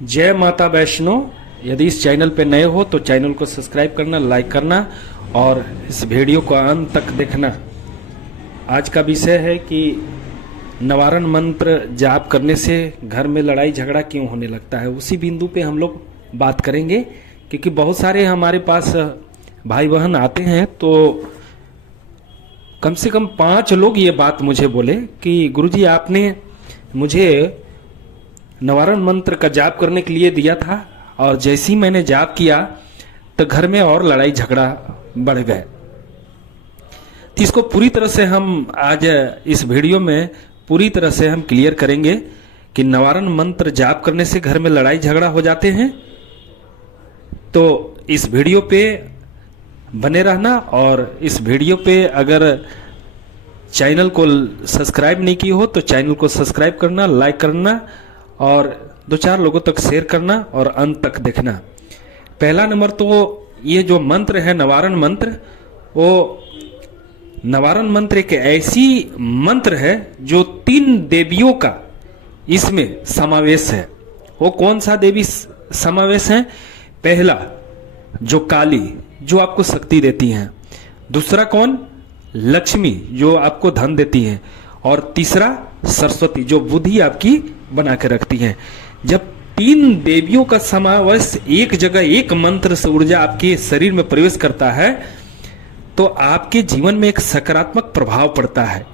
जय माता वैष्णो। यदि इस चैनल पे नए हो तो चैनल को सब्सक्राइब करना, लाइक करना और इस वीडियो को अंत तक देखना। आज का विषय है कि निवारण मंत्र जाप करने से घर में लड़ाई झगड़ा क्यों होने लगता है। उसी बिंदु पे हम लोग बात करेंगे, क्योंकि बहुत सारे हमारे पास भाई बहन आते हैं तो कम से कम 5 लोग ये बात मुझे बोले कि गुरुजी आपने मुझे निवारण मंत्र का जाप करने के लिए दिया था और जैसे ही मैंने जाप किया तो घर में और लड़ाई झगड़ा बढ़ गए। तो इसको पूरी तरह से हम आज इस वीडियो में पूरी तरह से हम क्लियर करेंगे कि निवारण मंत्र जाप करने से घर में लड़ाई झगड़ा हो जाते हैं। तो इस वीडियो पे बने रहना और इस वीडियो पे अगर चैनल को सब्सक्राइब नहीं की हो तो चैनल को सब्सक्राइब करना, लाइक करना और 2-4 लोगों तक शेयर करना और अंत तक देखना। पहला नंबर तो ये जो मंत्र है निवारण मंत्र, वो निवारण मंत्र एक ऐसी मंत्र है जो 3 देवियों का इसमें समावेश है। वो कौन सा देवी समावेश है? पहला जो काली, जो आपको शक्ति देती हैं। दूसरा कौन? लक्ष्मी, जो आपको धन देती हैं। और तीसरा सरस्वती, जो बुद्धि आपकी बना के रखती हैं। जब 3 देवियों का समावेश एक जगह एक मंत्र से ऊर्जा आपके शरीर में प्रवेश करता है तो आपके जीवन में एक सकारात्मक प्रभाव पड़ता है।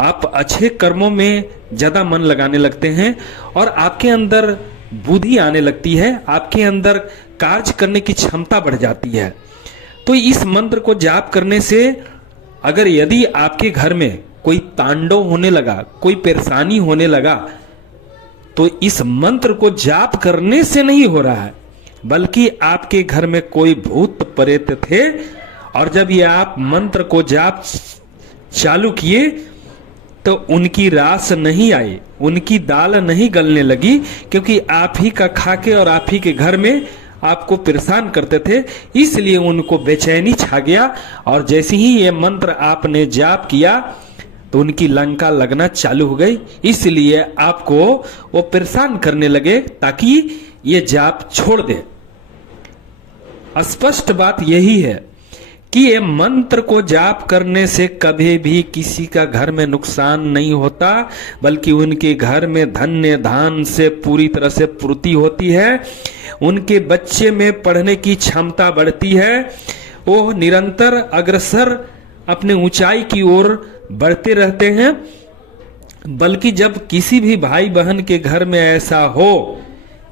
आप अच्छे कर्मों में ज्यादा मन लगाने लगते हैं और आपके अंदर बुद्धि आने लगती है, आपके अंदर कार्य करने की क्षमता बढ़ जाती है। तो इस मंत्र को जाप करने से अगर यदि आपके घर में कोई तांडव होने लगा, कोई परेशानी होने लगा, तो इस मंत्र को जाप करने से नहीं हो रहा है, बल्कि आपके घर में कोई भूत प्रेत थे और जब ये आप मंत्र को जाप चालू किए तो उनकी रास नहीं आई, उनकी दाल नहीं गलने लगी, क्योंकि आप ही का खाके और आप ही के घर में आपको परेशान करते थे, इसलिए उनको बेचैनी छा गया। और जैसे ही ये मंत्र आपने जाप किया तो उनकी लंका लगना चालू हो गई, इसलिए आपको वो परेशान करने लगे ताकि ये जाप छोड़ दे। स्पष्ट बात यही है कि ये मंत्र को जाप करने से कभी भी किसी का घर में नुकसान नहीं होता, बल्कि उनके घर में धन्य धान से पूरी तरह से पूर्ति होती है। उनके बच्चे में पढ़ने की क्षमता बढ़ती है, वो निरंतर अग्रसर अपने ऊंचाई की ओर बढ़ते रहते हैं। बल्कि जब किसी भी भाई बहन के घर में ऐसा हो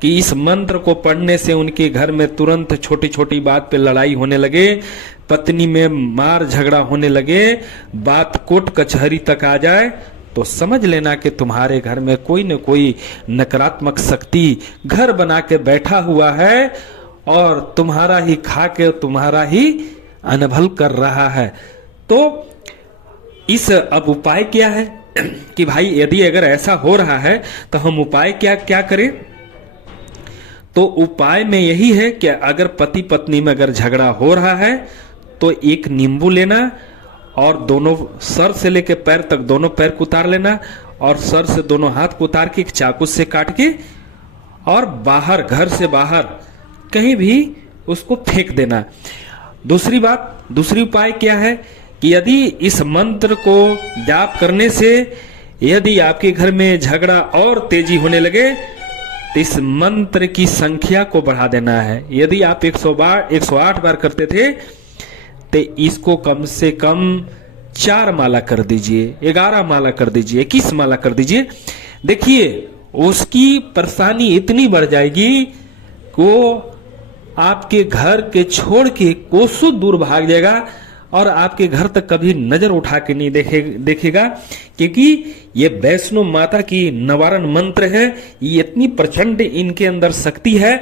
कि इस मंत्र को पढ़ने से उनके घर में तुरंत छोटी छोटी बात पे लड़ाई होने लगे, पत्नी में मार झगड़ा होने लगे, बात कोर्ट कचहरी तक आ जाए, तो समझ लेना कि तुम्हारे घर में कोई न कोई नकारात्मक शक्ति घर बना के बैठा हुआ है और तुम्हारा ही खा के तुम्हारा ही अनभल कर रहा है। तो इस अब उपाय क्या है कि भाई यदि अगर ऐसा हो रहा है तो हम उपाय क्या क्या करें? तो उपाय में यही है कि अगर पति पत्नी में अगर झगड़ा हो रहा है तो एक नींबू लेना और दोनों सर से लेकर पैर तक दोनों पैर को उतार लेना और सर से दोनों हाथ को उतार के एक चाकू से काट के और बाहर, घर से बाहर कहीं भी उसको फेंक देना। दूसरी बात, दूसरी उपाय क्या है कि यदि इस मंत्र को जाप करने से यदि आपके घर में झगड़ा और तेजी होने लगे तो इस मंत्र की संख्या को बढ़ा देना है। यदि आप 108 बार करते थे तो इसको कम से कम 4 माला कर दीजिए, 11 माला कर दीजिए, 21 माला कर दीजिए। देखिए उसकी परेशानी इतनी बढ़ जाएगी कि वो आपके घर के छोड़ के कोसों दूर भाग जाएगा और आपके घर तक कभी नजर उठा के नहीं देखेगा, क्योंकि ये वैष्णो माता की निवारण मंत्र है। ये इतनी प्रचंड इनके अंदर शक्ति है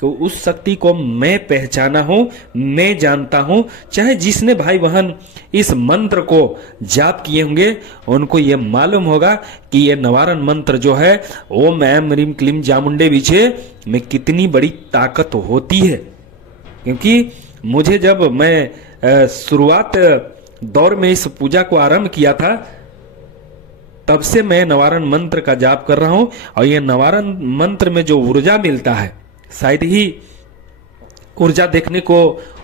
कि उस शक्ति को मैं पहचाना हूं, मैं जानता हूं। चाहे जिसने भाई बहन इस मंत्र को जाप किए होंगे उनको ये मालूम होगा कि ये निवारण मंत्र जो है ओम ऐम ह्रीम क्लीम चामुंडे विचे में कितनी बड़ी ताकत होती है। क्योंकि मुझे जब मैं शुरुआत दौर में इस पूजा को आरंभ किया था तब से मैं नवारण मंत्र का जाप कर रहा हूं, और ये नवारण मंत्र में जो ऊर्जा मिलता है, शायद ही ऊर्जा देखने को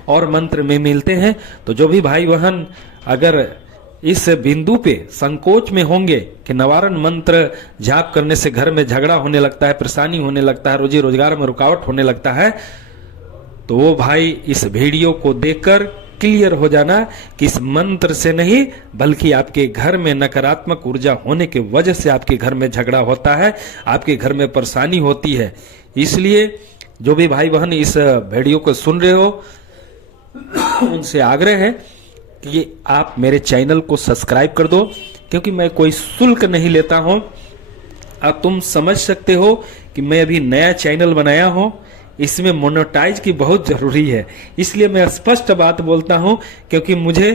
और मंत्र में मिलते हैं। तो जो भी भाई बहन अगर इस बिंदु पे संकोच में होंगे कि नवारण मंत्र जाप करने से घर में झगड़ा होने लगता है, परेशानी होने लगता है, रोजी रोजगार में रुकावट होने लगता है, तो वो भाई इस वीडियो को देखकर क्लियर हो जाना कि इस मंत्र से नहीं, बल्कि आपके घर में नकारात्मक ऊर्जा होने की वजह से आपके घर में झगड़ा होता है, आपके घर में परेशानी होती है। इसलिए जो भी भाई बहन इस वीडियो को सुन रहे हो, उनसे आग्रह है कि आप मेरे चैनल को सब्सक्राइब कर दो, क्योंकि मैं कोई शुल्क नहीं लेता हूं। अब तुम समझ सकते हो कि मैं अभी नया चैनल बनाया हूं, इसमें मोनेटाइज की बहुत जरूरी है, इसलिए मैं स्पष्ट बात बोलता हूं, क्योंकि मुझे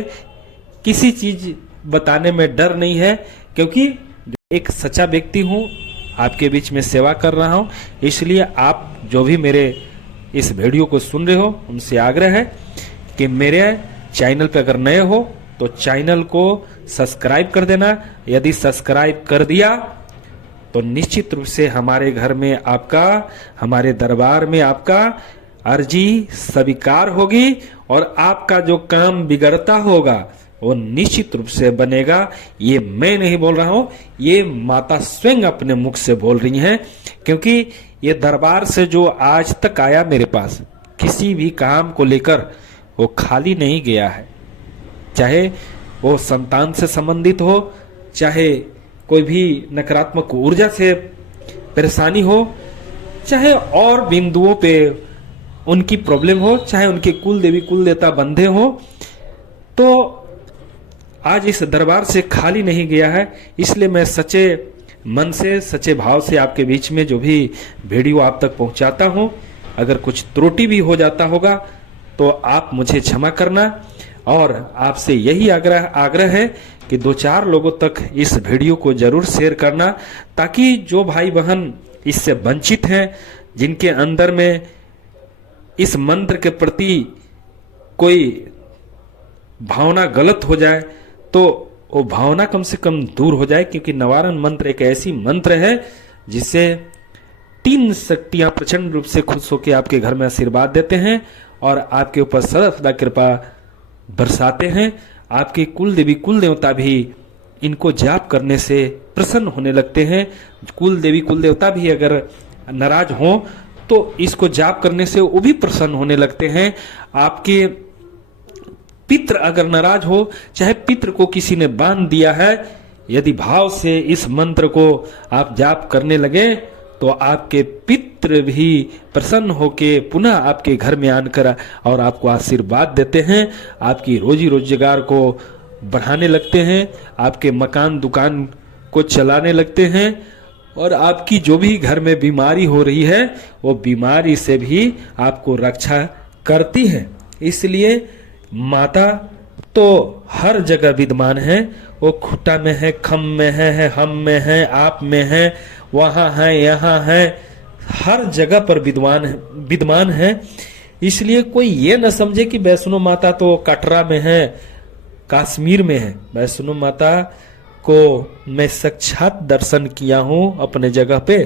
किसी चीज बताने में डर नहीं है, क्योंकि एक सच्चा व्यक्ति हूं, आपके बीच में सेवा कर रहा हूं। इसलिए आप जो भी मेरे इस वीडियो को सुन रहे हो, उनसे आग्रह है कि मेरे चैनल पे अगर नए हो तो चैनल को सब्सक्राइब कर देना। यदि सब्सक्राइब कर दिया तो निश्चित रूप से हमारे घर में आपका, हमारे दरबार में आपका अर्जी स्वीकार होगी, और आपका जो काम बिगड़ता होगा वो निश्चित रूप से बनेगा। ये मैं नहीं बोल रहा हूं, ये माता स्वयं अपने मुख से बोल रही हैं, क्योंकि ये दरबार से जो आज तक आया मेरे पास, किसी भी काम को लेकर वो खाली नहीं गया है। चाहे वो संतान से संबंधित हो, चाहे कोई भी नकारात्मक ऊर्जा से परेशानी हो, चाहे और बिंदुओं पे उनकी प्रॉब्लम हो, चाहे उनके कुल देवी कुल देवता बंधे हो, तो आज इस दरबार से खाली नहीं गया है। इसलिए मैं सच्चे मन से, सच्चे भाव से आपके बीच में जो भी वीडियो आप तक पहुंचाता हूं, अगर कुछ त्रुटि भी हो जाता होगा तो आप मुझे क्षमा करना। और आपसे यही आग्रह है कि 2-4 लोगों तक इस वीडियो को जरूर शेयर करना, ताकि जो भाई बहन इससे वंचित हैं, जिनके अंदर में इस मंत्र के प्रति कोई भावना गलत हो जाए, तो वो भावना कम से कम दूर हो जाए। क्योंकि नवारण मंत्र एक ऐसी मंत्र है जिससे 3 शक्तियां प्रचंड रूप से खुश होकर आपके घर में आशीर्वाद देते हैं और आपके ऊपर सदा कृपा बरसाते हैं। आपके कुल देवी कुल देवता भी इनको जाप करने से प्रसन्न होने लगते हैं। कुल देवी कुल देवता भी अगर नाराज हो तो इसको जाप करने से वो भी प्रसन्न होने लगते हैं। आपके पितृ अगर नाराज हो, चाहे पितृ को किसी ने बांध दिया है, यदि भाव से इस मंत्र को आप जाप करने लगे तो आपके पितृ भी प्रसन्न होके पुनः आपके घर में आकर और आपको आशीर्वाद देते हैं, आपकी रोजी रोजगार को बढ़ाने लगते हैं, आपके मकान दुकान को चलाने लगते हैं, और आपकी जो भी घर में बीमारी हो रही है वो बीमारी से भी आपको रक्षा करती है। इसलिए माता तो हर जगह विद्यमान है, वो खुट्टा में है, खम में है, हम में है, आप में है, वहां है, यहाँ है, हर जगह पर विद्यमान है। इसलिए कोई ये न समझे कि वैष्णो माता तो कटरा में है, कश्मीर में है। वैष्णो माता को मैं साक्षात दर्शन किया हूं अपने जगह पे,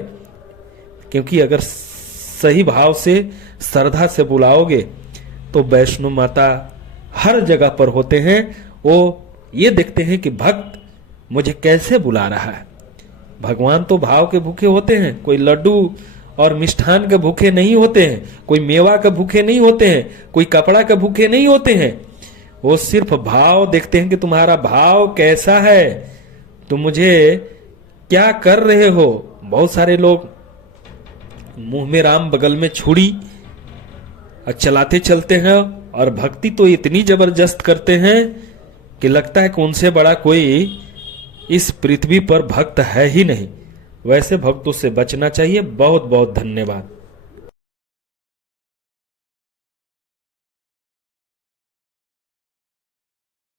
क्योंकि अगर सही भाव से श्रद्धा से बुलाओगे तो वैष्णो माता हर जगह पर होते हैं। वो ये देखते हैं कि भक्त मुझे कैसे बुला रहा है। भगवान तो भाव के भूखे होते हैं, कोई लड्डू और मिष्ठान के भूखे नहीं होते हैं, कोई मेवा के भूखे नहीं होते हैं, कोई कपड़ा के भूखे नहीं होते हैं। वो सिर्फ भाव देखते हैं कि तुम्हारा भाव कैसा है, तुम मुझे क्या कर रहे हो। बहुत सारे लोग मुंह में राम बगल में छुरी और चलाते चलते हैं, और भक्ति तो इतनी जबरदस्त करते हैं कि लगता है कि उनसे बड़ा कोई इस पृथ्वी पर भक्त है ही नहीं। वैसे भक्तों से बचना चाहिए। बहुत बहुत धन्यवाद।